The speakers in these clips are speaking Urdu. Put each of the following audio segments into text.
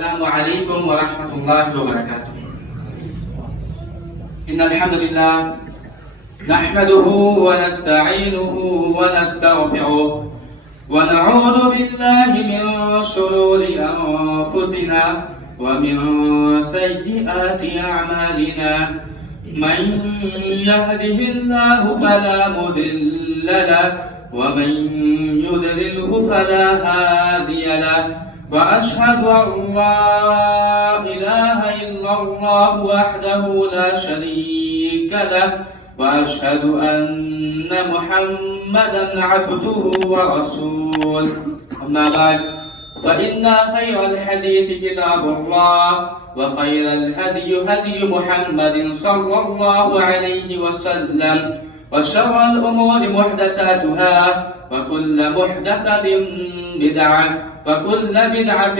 السلام علیکم ورحمۃ اللہ وبرکاتہ. ان الحمد للہ نحمده ونستعینه ونستغفره ونعوذ باللہ من شرور انفسنا ومن سیئات اعمالنا. من يهده الله فلا مضل له ومن يضلله فلا هادي له. وأشهد أن لا إله إلا الله وحده لا شريك له وأشهد أن محمدا عبده ورسوله. أما بعد فإن خير الحديث كتاب الله وخير الهدي هدي محمد صلى الله عليه وسلم وشر الأمور محدثاتها وكل محدثة بدعة وكل بدعة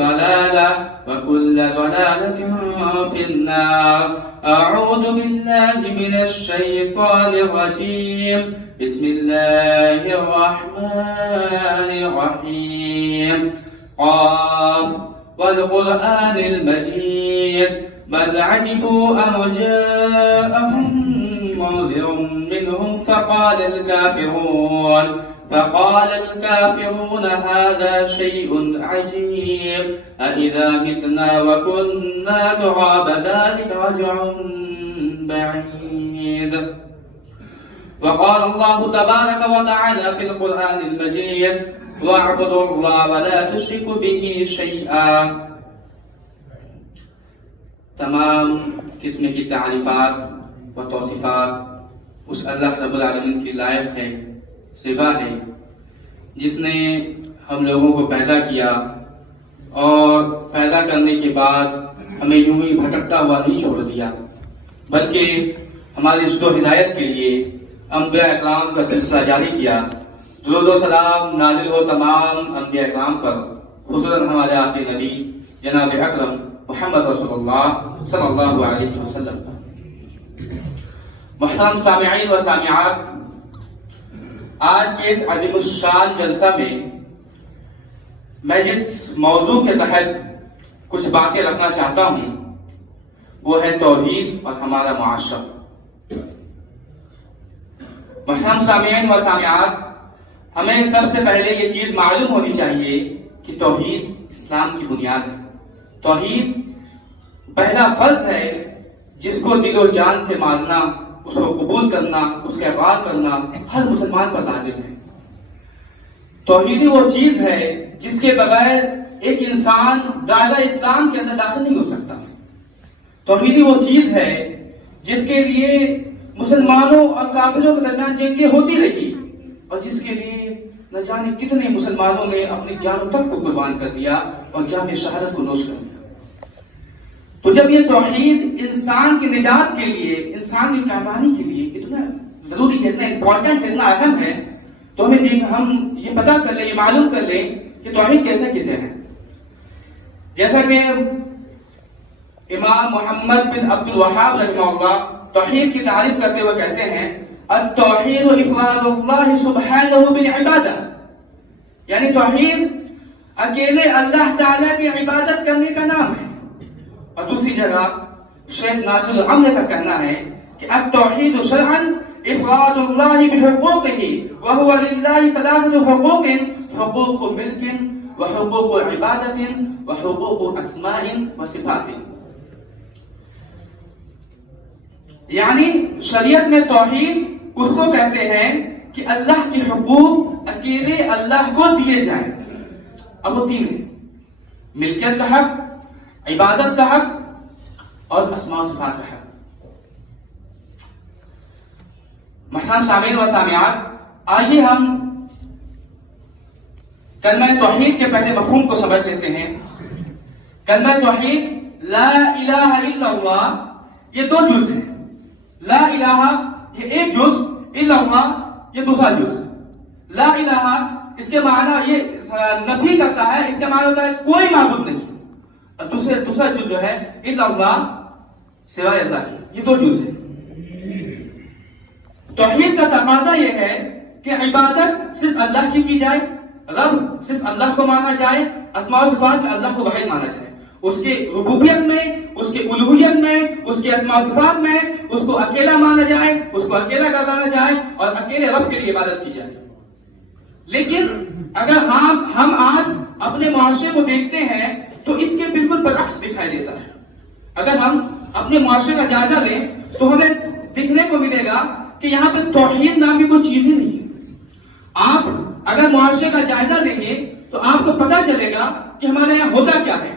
ضلالة وكل ضلالة في النار. أعوذ بالله من الشيطان الرجيم. بسم الله الرحمن الرحيم. قاف والقرآن المجيد بل عجبوا أن جاءهم منذر منهم فقال الكافرون هذا شيء عجيب أإذا متنا وكنا ترابا ذلك رجع بعيد. وقال الله تبارك وتعالى في القرآن المجيد واعبدوا الله ولا تشركوا به شيئا. تمام قسم کی تعریفات و توصیفات اس اللہ رب العالمین کی لائق ہے، سوا ہے، جس نے ہم لوگوں کو پیدا کیا اور پیدا کرنے کے بعد ہمیں یوں ہی بھٹکتا ہوا نہیں چھوڑ دیا، بلکہ ہماری رشد و ہدایت کے لیے انبیاء اکرام کا سلسلہ جاری کیا. درود و سلام نازل ہو تمام انبیاء اکرام پر، خصوصاً ہمارے آخری نبی جناب اکرم محمد رسول اللہ صلی اللہ علیہ وسلم. محترم سامعین و سامعات، آج کے اس عظیم الشان جلسہ میں جس موضوع کے تحت کچھ باتیں رکھنا چاہتا ہوں وہ ہے توحید اور ہمارا معاشرہ. محترم سامعین و سامعات، ہمیں سب سے پہلے یہ چیز معلوم ہونی چاہیے کہ توحید اسلام کی بنیاد ہے. توحید پہلا فرض ہے جس کو دل و جان سے ماننا، اس کو قبول کرنا، اس کا اقرار کرنا ہر مسلمان پر لازم ہے. توحید وہ چیز ہے جس کے بغیر ایک انسان دائرہ اسلام کے اندر داخل نہیں ہو سکتا. توحید وہ چیز ہے جس کے لیے مسلمانوں اور کافروں کے درمیان جنگیں ہوتی رہی اور جس کے لیے نہ جانے کتنے مسلمانوں نے اپنی جانوں تک کو قربان کر دیا اور جام شہادت کو نوش کر دیا. تو جب یہ توحید انسان کی نجات کے لیے، انسان کی کامرانی کے لیے اتنا ضروری ہے، اتنا امپورٹنٹ ہے، اتنا اہم ہے، تو ہم یہ پتا کر لیں، یہ معلوم کر لیں کہ توحید کیسے ہے. جیسا کہ امام محمد بن عبد الوہاب رحمہ اللہ توحید کی تعریف کرتے ہوئے کہتے ہیں التوحید افراد اللہ سبحانہ بالعبادہ، یعنی توحید اکیلے اللہ تعالیٰ کی عبادت کرنے کا نام ہے. اور دوسری جگہ شیخ ناصر العمر کا کہنا ہے کہ التوحید شرعا افراد اللہ بحقوقہ وهو للہ ثلاثة حقوق، حقوق ملک وحقوق عبادت وحقوق اسماء وصفات. یعنی شریعت میں توحید اس کو کہتے ہیں کہ اللہ کے حقوق اکیلے اللہ کو دیے جائیں. اب وہ تین ہیں: ملکیت کا حق، عبادت کا حق اور اسماء و صفات کا حق. محترم سامعین و سامعات، آئیے ہم کلمہ توحید کے پہلے مفہوم کو سمجھ لیتے ہیں. کلمہ توحید لا الہ الا اللہ، یہ دو جز ہیں. لا الہ یہ ایک جز، الا اللہ یہ دوسرا جز. لا الہ اس کے معنی یہ نفی کرتا ہے، اس کے معنی ہوتا ہے کوئی معبود نہیں. اور دوسرا جز جو ہے الا اللہ، سوائے اللہ کی. یہ دو جز ہیں. توحید کا تقاضا یہ ہے کہ عبادت صرف اللہ کی جائے، رب صرف اللہ کو مانا جائے، اسماء و صفات میں اللہ کو واحد مانا جائے. اس کے ربوبیت میں، اس کے الوہیت میں، اس کے اسماء و صفات میں اس کو اکیلا مانا جائے، اس کو اکیلا گردانا جائے اور اکیلے رب کے لیے عبادت کی جائے۔ لیکن اگر ہم آج اپنے معاشرے کو دیکھتے ہیں تو اس کے بالکل برعکس دکھائی دیتا ہے۔ اگر ہم اپنے معاشرے کا جائزہ لیں تو ہمیں دیکھنے کو ملے گا کہ یہاں پہ توحید نام کی کوئی چیز ہی نہیں ہے۔ آپ اگر معاشرے کا جائزہ لیں گے تو آپ کو پتا چلے گا کہ ہمارے یہاں ہوتا کیا ہے۔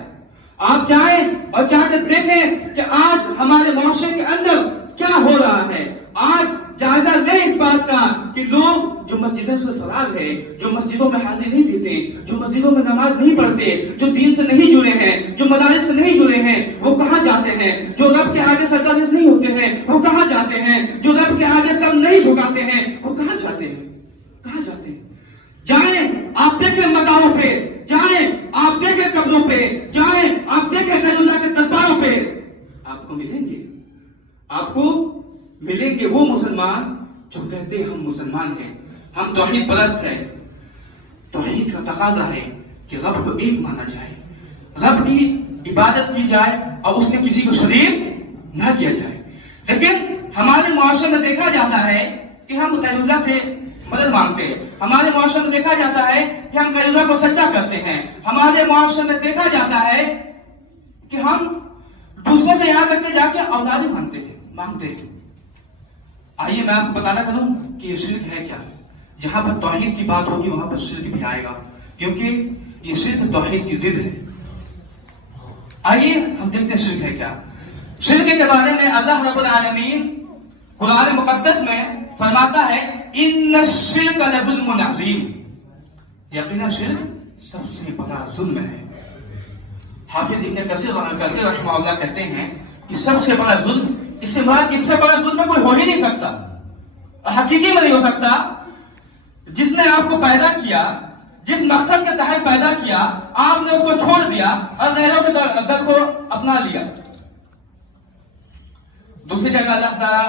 آپ جائیں اور جا کے دیکھیں کہ آج ہمارے معاشرے کے اندر کیا ہو رہا ہے۔ آج جائزہ لیں اس بات کا کہ لوگ جو مسجدوں سے فرار ہے، جو مسجدوں میں حاضری نہیں دیتے، جو مسجدوں میں نماز نہیں پڑھتے، جو دین سے نہیں جڑے ہیں، جو مدارس سے نہیں جڑے ہیں، وہ کہاں جاتے ہیں؟ جو رب کے آگے سرکش نہیں ہوتے ہیں وہ کہاں جاتے ہیں؟ جو رب کے آگے سر نہیں جھکاتے ہیں وہ کہاں جاتے ہیں؟ کہاں جاتے ہیں؟ جائیں آپ دیکھیں مزاروں پہ، جائیں آپ دیکھیں قبروں پہ، جائیں آپ دیکھیں غیر اللہ کے درباروں پہ، آپ کو ملیں گے وہ مسلمان جو کہتے ہیں ہم مسلمان ہیں، ہم توحید پرست ہیں۔ توحید کا تقاضا ہے کہ رب کو ایک مانا جائے، رب کی عبادت کی جائے اور اس میں کسی کو شریک نہ کیا جائے۔ لیکن ہمارے معاشرے میں دیکھا جاتا ہے کہ ہم غیر اللہ سے مدد مانگتے ہیں، ہمارے معاشرے میں دیکھا جاتا ہے کہ ہم غیر اللہ کو سجدہ کرتے ہیں، ہمارے معاشرے میں دیکھا جاتا ہے کہ ہم دوسروں سے یہاں تک کے جا کے اولادیں مانگتے ہیں۔ آئیے میں آپ کو بتانا چاہوں کہ یہ شرک ہے کیا۔ جہاں پر توحید کی بات ہوگی وہاں پر شرک بھی آئے گا، کیونکہ یہ شرک توحید کی ضد ہے۔ آئیے ہم دیکھتے ہیں شرک ہے کیا۔ شرک کے بارے میں اللہ رب العالمین قرآن مقدس میں فرماتا ہے ان الشرک لظلم عظیم، یقینا شرک سب سے بڑا ظلم ہے۔ حافظ ابن کثیر رحمہ اللہ کہتے ہیں کہ سب سے بڑا ظلم، اس سے بڑا ظلم کوئی ہو ہی نہیں سکتا، حقیقی میں نہیں ہو سکتا۔ جس نے آپ کو پیدا کیا، جس مقصد کے تحت پیدا کیا، آپ نے اس کو چھوڑ دیا اور غیروں کے در کو اپنا لیا۔ دوسری جگہ اللہ تعالیٰ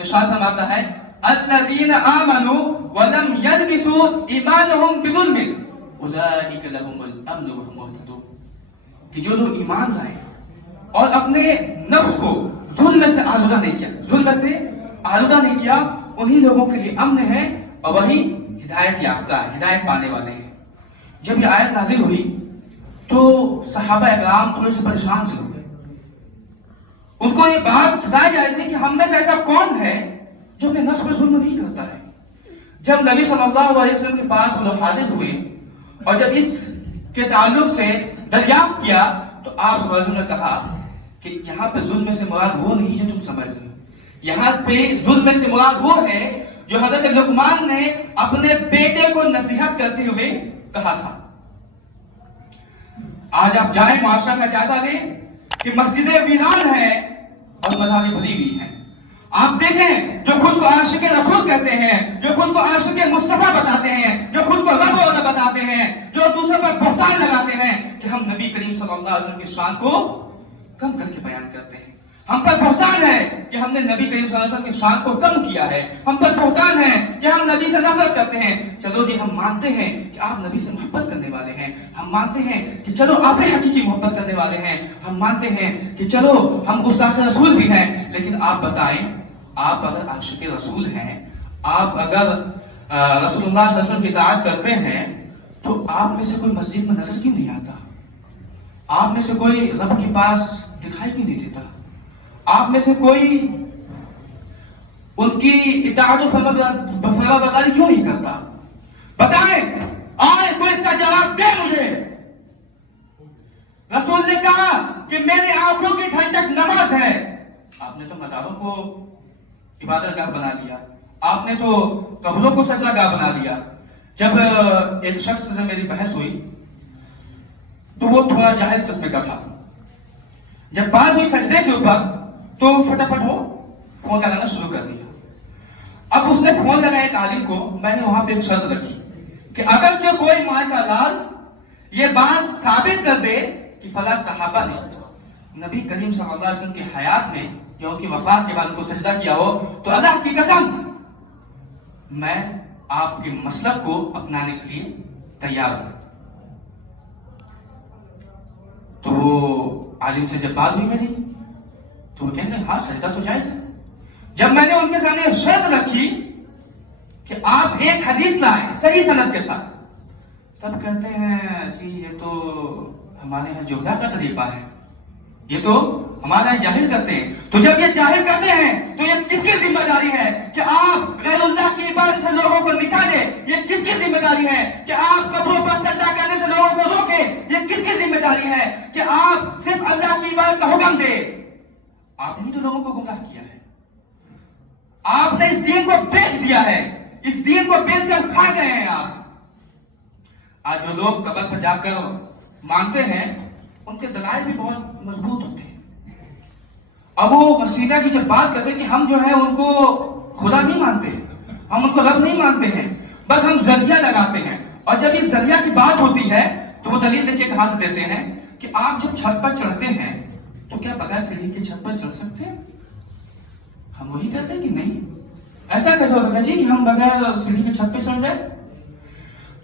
ارشاد فرماتا ہے الذین آمنوا ولم یلبسوا ایمانہم بظلم اولئک لہم الامن وہم مہتدون، کہ جو لوگ ایمان لائے اور اپنے نفس کو ظلم سے آلودہ نہیں کیا، انہی لوگوں کے لیے امن ہے اور وہی ہدایت یافتہ ہے، ہدایت پانے والے ہیں۔ جب یہ آیت نازل ہوئی تو صحابہ اکرام تھوڑے سے پریشان سے ہو گئے۔ ان کو یہ بات سمجھائی جائے تھی کہ ہم میں سے ایسا کون ہے جو اپنے نفس پر ظلم نہیں کرتا ہے۔ جب نبی صلی اللہ علیہ وسلم کے پاس وہ لوگ حاضر ہوئے اور جب اس کے تعلق سے دریافت کیا تو آپ صلی اللہ علیہ وسلم نے کہا کہ یہاں پہ ظلم سے مراد وہ نہیں جو تم سمجھ رہے ہو، یہاں پہ ظلم سے مراد وہ ہے جو حضرت لقمان نے اپنے بیٹے کو نصیحت کرتے ہوئے کہا تھا۔ آج آپ جائیں معاشرہ کا جائزہ لیں کہ مسجدیں ویران ہیں اور مزاریں بھری ہوئی ہیں۔ آپ دیکھیں جو خود کو عاشق رسول کہتے ہیں، جو خود کو عاشق مصطفیٰ بتاتے ہیں، جو خود کو رب والا بتاتے ہیں، جو دوسرے پر بہتان لگاتے ہیں کہ ہم نبی کریم صلی اللہ علیہ وسلم کی شان کو کم کر کے بیان کرتے ہیں۔ ہم پر بہتان ہے کہ ہم نے نبی کریم صلی اللہ علیہ وسلم کی شان کو کم کیا ہے، ہم پر بہتان ہے کہ ہم نبی سے نفرت کرتے ہیں۔ چلو جی ہم مانتے ہیں کہ آپ نبی سے محبت کرنے والے ہیں، ہم مانتے ہیں کہ چلو آپ حقیقی محبت کرنے والے ہیں، ہم مانتے ہیں کہ چلو ہم گستاخ رسول بھی ہیں، لیکن آپ بتائیں آپ اگر عاشق رسول ہیں، آپ اگر رسول اللہ صلی اللہ علیہ وسلم کی اطاعت کرتے ہیں تو آپ میں سے کوئی مسجد میں نظر کیوں نہیں آتا؟ آپ میں سے کوئی رب کے پاس دکھائی کیوں نہیں دیتا؟ آپ میں سے کوئی ان کی اطاعت و فرما برداری کیوں نہیں کرتا؟ بتائیں، آئے کوئی اس کا جواب دے مجھے۔ رسول نے کہا کہ میری آنکھوں کی ٹھنڈک نماز ہے۔ آپ نے تو مزاروں کو عبادت گاہ بنا لیا، آپ نے تو قبروں کو سجدہ گاہ بنا لیا۔ جب ایک شخص سے میری بحث ہوئی تو وہ تھوڑا جاہل قسم کا تھا، جب بات ہوئی سجدے کے اوپر تو فٹافٹ وہ فون لگانا شروع کر دیا۔ اب اس نے فون لگایا ایک عالم کو، میں نے وہاں پہ ایک شرط رکھی کہ اگر جو کوئی ماں کا لال یہ بات ثابت کر دے کہ فلاں صحابہ نے نبی کریم صلی اللہ علیہ وسلم کی حیات میں یا ان کی وفات کے بعد ان کو سجدہ کیا ہو تو اللہ کی قسم میں آپ کے مسلک کو اپنانے کے لیے تیار ہوں۔ تو وہ عالم سے جب بات ہوئی میری تو وہ کہنے لگے ہاں سجدہ تو جائز ہے. جب میں نے ان کے سامنے شرط رکھی کہ آپ ایک حدیث لائیں صحیح سند کے ساتھ, تب کہتے ہیں جی یہ تو ہمارے یہاں جہلا کا طریقہ ہے, یہ تو ہمارے یہاں جاہل کرتے ہیں. تو جب یہ جاہل کرتے ہیں تو یہ کس کی ذمہ داری ہے کہ آپ غیر اللہ کی عبادت سے لوگوں کو نکالیں؟ یہ کس کی ذمہ داری ہے کہ آپ قبروں پر سجدہ کرنے سے لوگوں کو روکیں؟ یہ کس کی ذمہ داری ہے کہ آپ صرف اللہ کی عبادت کا حکم دیں؟ آپ نے تو لوگوں کو گمراہ کیا ہے, آپ نے اس دین کو بیچ دیا ہے, اس دین کو بیچ کر کھا گئے ہیں آپ. آج جو لوگ قبر پر جا کر مانگتے ہیں ان کے دلائل بھی بہت مضبوط ہوتے ہیں. اب وہ وسیلہ کی جب بات کرتے ہیں کہ ہم جو ہے ان کو خدا نہیں مانتے, ہم ان کو رب نہیں مانتے ہیں, بس ہم ذریعہ لگاتے ہیں. اور جب اس ذریعہ کی بات ہوتی ہے تو وہ دلیل دیکھیے کہاں سے دیتے ہیں کہ آپ جب چھت پر چڑھتے ہیں تو کیا بغیر سیڑھی کے چھت پر چڑھ سکتے ہیں؟ ہم وہی کہتے ہیں کہ نہیں, ایسا کیسے ہو سکتا ہے جی کہ ہم بغیر سیڑھی کے چھت پہ چڑھ جائیں؟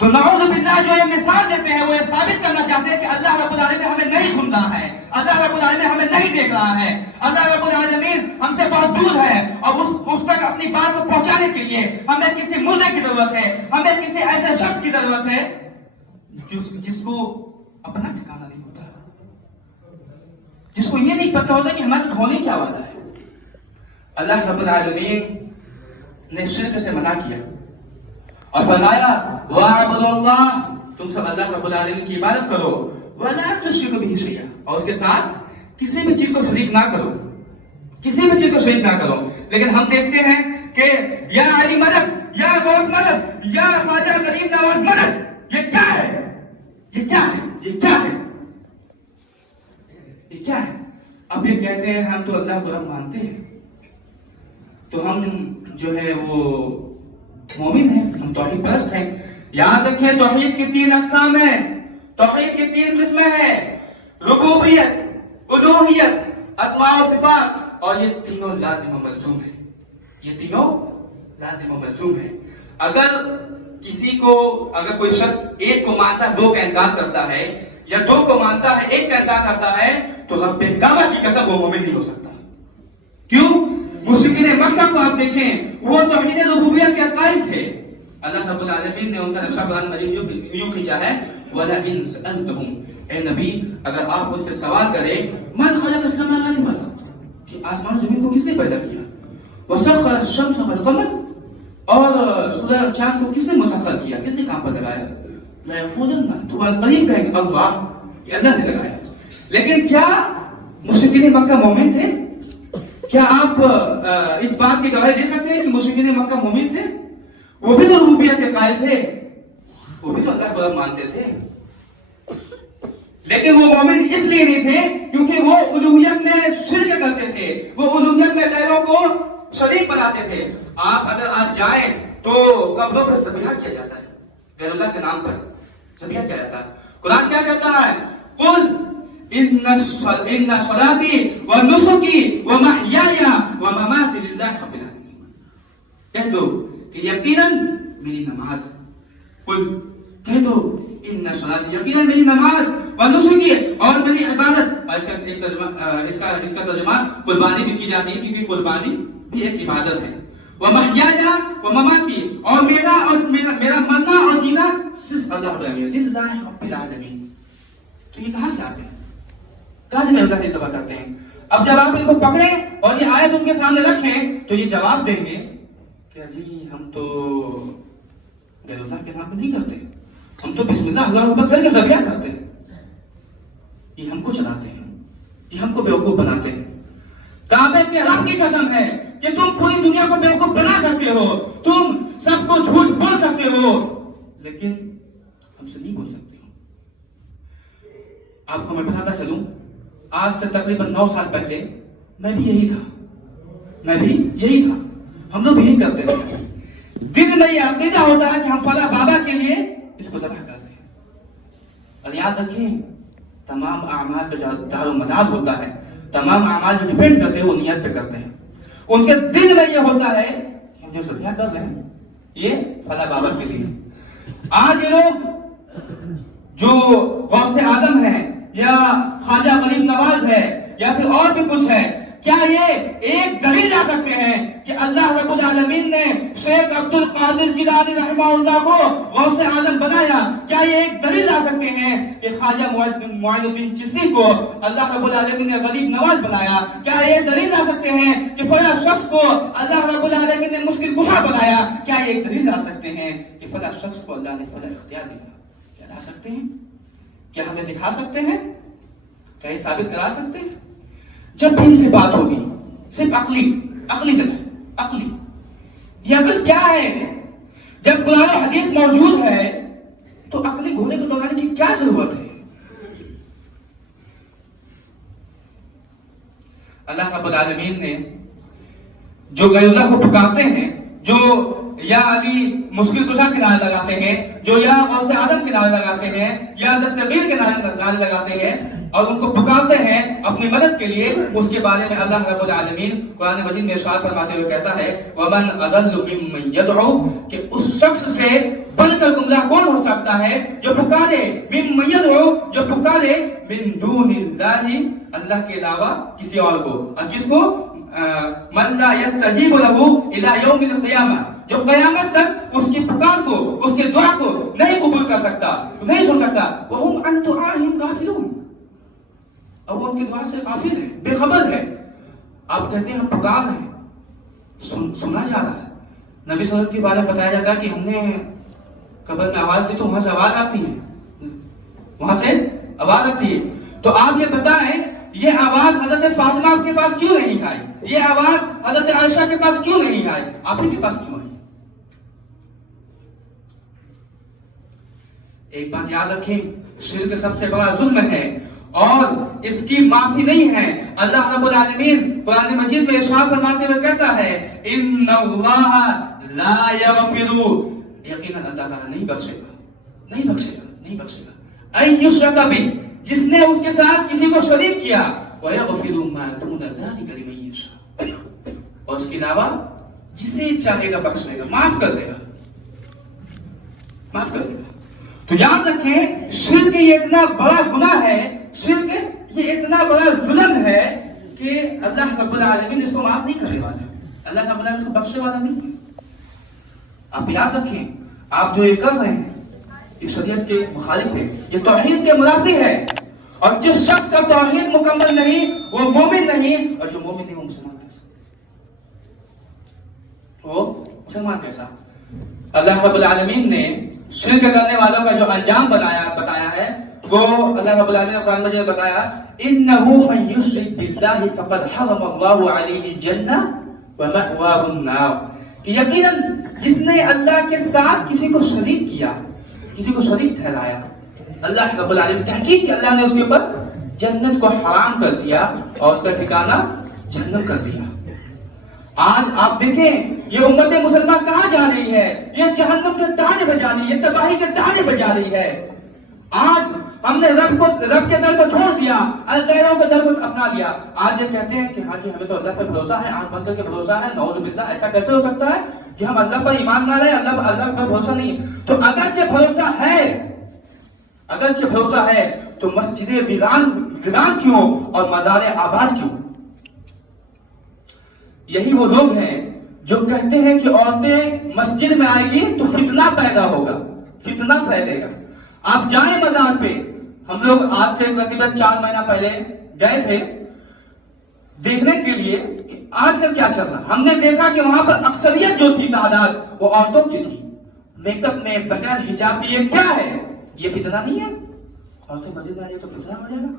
تو نعوذ باللہ جو یہ مثال دیتے ہیں وہ یہ ثابت کرنا چاہتے ہیں کہ اللہ رب العالمین ہمیں نہیں سن رہا ہے, اللہ رب العالمین ہمیں نہیں دیکھ رہا ہے, اللہ رب العالمین ہم سے بہت دور ہے. اور اس تک اپنی بات کو پہنچانے کے لیے ہمیں کسی ملے کی ضرورت ہے, ہمیں کسی ایسے شخص کی ضرورت ہے جس کو اپنا ٹھکانا نہیں ہوتا, جس کو یہ نہیں پتا ہوتا کہ ہمارے ہونے کیا والا ہے. اللہ رب العالمین نے شرک سے منع کیا اور فرمایا وَاعْبُدُوا اللَّهَ, تم سب اللہ رب العالمین کی عبادت کرو, وَلَا تُشْرِكُوا بِهِ شَيْئًا, اور اس کے ساتھ کسی بھی چیز کو شریک نہ کرو, کسی بھی چیز کو شریک نہ کرو. لیکن ہم دیکھتے ہیں کہ یا علی مدد, یا غوث مدد, یا خواجہ غریب نواز مدد, یہ کیا ہے, یہ کیا ہے, یہ کیا ہے, یہ کیا ہے؟ اب یہ کہتے ہیں ہم تو اللہ کو رب مانتے ہیں, تو ہم جو ہے وہ مومن ہیں, ہم توحید پرست ہیں. یاد رکھیں توحید کی 3 اقسام ہیں, توحید کی 3 قسمیں ہیں, ربوبیت, الوہیت, اسماء و صفات, اور یہ تینوں لازم و ملزوم ہیں, یہ تینوں لازم و ملزوم ہیں. اگر کوئی شخص ایک کو مانتا ہے 2 کا انکار کرتا ہے, یا 2 کو مانتا ہے 1 کا انکار کرتا ہے, تو رب کعبہ کی قسم وہ مومن نہیں ہو سکتا. کیوں؟ مشرکین مکہ کو آپ دیکھیں, وہ توحید ربوبیت کے قائل تھے. اللہ رب العالمین نے ان کا نقشہ قرآن مجید یوں کھینچا ہے وَلَئِن سَأَلْتَهُمْ, اے نبی اگر آپ ان سے سوال کریں مَنْ خَلَقَ السَّمَاوَاتِ وَالْأَرْضَ, کہ آسمان و زمین کو کس نے پیدا کیا, وَسَخَّرَ الشَّمْسَ وَالْقَمَرَ, اور سورج اور چاند کو کس نے مسخر کیا, کس نے کام پر لگایا, لَيَقُولُنَّ, تو قریب کہیں گے اللہ, کہ اللہ نے لگایا. لیکن کیا مشرکین مکہ مومن تھے؟ کیا آپ اس بات کی گواہی دے سکتے ہیں کہ مشرکین مکہ مومن تھے؟ وہ بھی تو ربوبیت کے قائل تھے, وہ بھی تو اللہ کو رب مانتے تھے, لیکن وہ مومن اس لیے نہیں تھے کیونکہ وہ الوہیت میں شرک کرتے تھے, وہ الوہیت میں غیروں کو شریک بناتے تھے. آپ اگر آج جائیں تو قبروں پر ذبیحہ کیا جاتا ہے, غیر اللہ کے نام پر ذبیحہ کیا جاتا ہے. قرآن کیا کہتا ہے, قل ان صلاتی و نسکی و محیای و مماتی للہ رب العالمین, کہہ دو کہ یقیناً میری نماز, قل کہہ دو ان صلاتی, یقیناً میری نماز, و نسکی اور میری عبادت, اس کا ترجمہ قربانی بھی کی جاتی ہے کیونکہ قربانی بھی ایک عبادت ہے, و محیای و مماتی, اور میرا مرنا اور جینا صرف اللہ رب العالمین. تو یہ کہاں سے آتے ہیں, کہاں سے اللہ کی ذبح کرتے ہیں؟ اب جب آپ ان کو پکڑیں اور یہ آیت ان کے سامنے رکھیں تو یہ جواب دیں گے کہ جی ہم تو غیر اللہ کے نام پہ نہیں کرتے, ہم تو بسم اللہ اللہ اکبر کر کے ذبیحہ کرتے ہیں. یہ ہم کو چلاتے ہیں, یہ ہم کو بیوقوف بناتے ہیں. کعبے کے رب کی قسم ہے کہ تم پوری دنیا کو بیوقوف بنا سکتے ہو, تم سب کو جھوٹ بول سکتے ہو, لیکن ہم سے نہیں بول سکتے ہو. آپ کو میں بتاتا چلوں, آج سے تقریباً 9 سال پہلے میں بھی یہی تھا, ہم لوگ یہی کرتے تھے. دل میں یہ عقیدہ ہوتا ہے کہ ہم فلاں بابا کے لیے اس کو ذبح کر رہے ہیں. اور یاد رکھیں تمام اعمال پہ دار و مدار ہوتا ہے, تمام اعمال جو ڈیپینڈ کرتے ہیں وہ نیت پہ کرتے ہیں. ان کے دل میں یہ ہوتا ہے کہ ہم جو ذبح کر رہے ہیں یہ فلاں بابا کے لیے. آج یہ لوگ جو غوث اعظم ہیں یا خواجہ غریب نواز ہے یا پھر اور بھی کچھ ہے، کیا یہ ایک دلیل لا سکتے ہیں کہ اللہ رب العالمین نے شیخ عبد القادر جیلانی رحمہ اللہ کو غوث اعظم بنایا؟ کیا یہ ایک دلیل لا سکتے ہیں کہ خواجہ معین الدین چشتی کو اللہ رب العالمین نے غریب نواز بنایا؟ کیا یہ دلیل لا سکتے ہیں کہ فلاں شخص کو اللہ رب العالمین نے مشکل کشا بنایا؟ کیا یہ ایک دلیل لا سکتے ہیں کہ فلاں شخص کو اللہ نے فلاں اختیار دیا؟ کیا لا سکتے ہیں؟ کیا ہمیں دکھا سکتے ہیں؟ کیا یہ ثابت کرا سکتے ہیں؟ جب بھی سے بات ہوگی صرف عقلی یہ عقل کیا ہے؟ جب قرآن و حدیث موجود ہے تو عقلی گھوڑے کو دوڑانے کی کیا ضرورت ہے؟ اللہ رب العالمین نے جو غیر اللہ کو پکارتے ہیں، جو یا علی مشکل کشا کے نعرے لگاتے ہیں، جو یا غوث اعظم کے نعرے لگاتے ہیں، یا دستگیر کے نعرے لگاتے ہیں اور ان کو پکارتے ہیں اپنی مدد کے لیے، اس کے بارے میں اللہ رب العالمین قرآن مجید میں ارشاد فرماتے ہوئے کہتا ہے وَمَنْ أَضَلُّ مِمَّنْ يَدْعُو، کہ اس شخص سے بڑھ کر گمراہ کون ہو سکتا ہے جو پکارے مِمَّنْ يَدْعُو، جو پکارے مِن دُونِ اللَّهِ، اللہ کے علاوہ کسی اور کو، اور جس کو مَنْ لَا يَسْتَجِيبُ لَهُ إِلَى يَوْمِ الْقِيَامَةِ، جو قیامت تک اس کی پکار کو، اس کے دعا کو نہیں قبول کر سکتا، نہیں سن سکتا، وَهُمْ عَنْ دُعَائِهِمْ غَافِلُونَ، اور وہ ان کے دعا سے غافل ہے، بے خبر ہے۔ آپ کہتے ہیں ہم پکار رہے ہیں، سنا جا رہا ہے، نبی صلی اللہ علیہ وسلم کے بارے میں بتایا جاتا ہے کہ ہم نے قبر میں آواز دی تو وہاں سے آواز آتی ہے، وہاں سے آواز آتی ہے۔ تو آپ یہ بتائیں یہ آواز حضرت فاطمہ کے پاس کیوں نہیں آئی؟ یہ آواز حضرت عائشہ کے پاس کیوں نہیں آئی؟ آپ ہی کے پاس کیوں آئی؟ ایک بات یاد رکھیں، شرک سب سے بڑا ظلم ہے اور اس کی معافی نہیں ہے۔ اللہ رب العالمین قرآن مجید میں ارشاد فرماتے ہوئے کہتا ہے ان اللہ لا یغفر، یقیناً اللہ تعالیٰ نہیں بخشے گا ان یشرک بہ، جس نے اس کے ساتھ کسی کو شریک کیا، ویغفر ما دون ذلک لمن یشاء، اور اس کے علاوہ جسے چاہے گا بخش دے گا، معاف کر دے گا۔ تو یاد رکھیں شرک یہ اتنا بڑا گناہ ہے، شرک یہ اتنا بڑا ظلم ہے کہ اللہ رب العالمین اس کو معاف نہیں کرنے والا، اللہ رب العالمین اس کو بخشنے والا نہیں ہے۔ آپ یاد رکھیں آپ جو یہ کر رہے ہیں یہ شریعت کے مخالف ہے، یہ توحید کے منافی ہے، اور جس شخص کا توحید مکمل نہیں وہ مومن نہیں، اور جو مومن نہیں وہ مسلمان کیسا؟ اللہ رب العالمین نے شرک کرنے والوں کا جو انجام بتایا ہے وہ اللہ رب العالمین نے قرآن مجید میں بتایا انه من یشرک باللہ فقد حرم اللہ علیہ الجنہ ومأواہ النار، کہ یقیناً جس نے اللہ کے ساتھ کسی کو شریک کیا، کسی کو شریک ٹھہرایا، اللہ رب العالمین تحقیق کہ اللہ نے اس کے اوپر جنت کو حرام کر دیا اور اس کا ٹھکانہ جہنم کر دیا۔ آج آپ دیکھیں یہ امت مسلمہ کہاں جا رہی ہے؟ یہ جہنم کے دہانے پہ جا رہی ہے، یہ تباہی کے دہانے پہ جا رہی ہے۔ آج ہم نے رب کے در کو چھوڑ دیا، غیروں کے در کو اپنا لیا۔ آج یہ کہتے ہیں کہ ہاں جی ہمیں تو اللہ پر بھروسہ ہے، آنکھ بند کر کے بھروسہ ہے، نعوذ باللہ، ایسا کیسے ہو سکتا ہے کہ ہم اللہ پر ایمان نہ لائیں، اللہ پر بھروسہ نہیں؟ تو اگرچہ بھروسہ ہے تو مسجد ویران کیوں اور مزار آباد کیوں؟ یہی وہ لوگ ہیں جو کہتے ہیں کہ عورتیں مسجد میں آئیں گی تو فتنہ پیدا ہوگا، فتنہ پھیلے گا۔ آپ جائیں مزار پہ، ہم لوگ آج سے تقریباً 4 مہینہ پہلے گئے تھے دیکھنے کے لیے کہ آج کل کیا چل رہا۔ ہم نے دیکھا کہ وہاں پر اکثریت جو تھی تعداد وہ عورتوں کی تھی، میک اپ میں بغیر حجاب کی۔ یہ کیا ہے؟ یہ فتنہ نہیں ہے؟ عورتیں مسجد میں آئیں تو فتنہ ہو جائے گا؟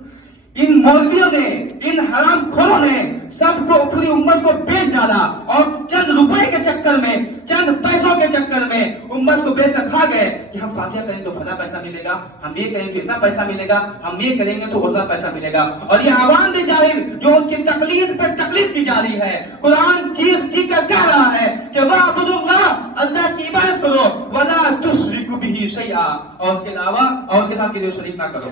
ان مولویوں نے، ان حرام خوروں نے سب کو، پوری امت کو بیچ ڈالا اور چند روپے کے چکر میں، چند پیسوں کے چکر میں امت کو بیچ کر کھا گئے کہ ہم فاتحہ کریں تو فلاں پیسہ ملے گا، ہم یہ کریں تو اتنا پیسہ ملے گا، ہم یہ کریں گے تو اتنا پیسہ ملے گا۔ اور یہ عوام بھی جاہل جو ان کی تقلید پہ تقلید کی جا رہی ہے۔ قرآن چیخ چیخ کر کہہ رہا ہے کہ وَاعْبُدُوا اللَّهَ، اللہ کی عبادت کرو، وَلَا تُشْرِكُوا بِهِ شَيْئًا، اور اس کے علاوہ اور اس کے ساتھ کسی شریک نہ کرو۔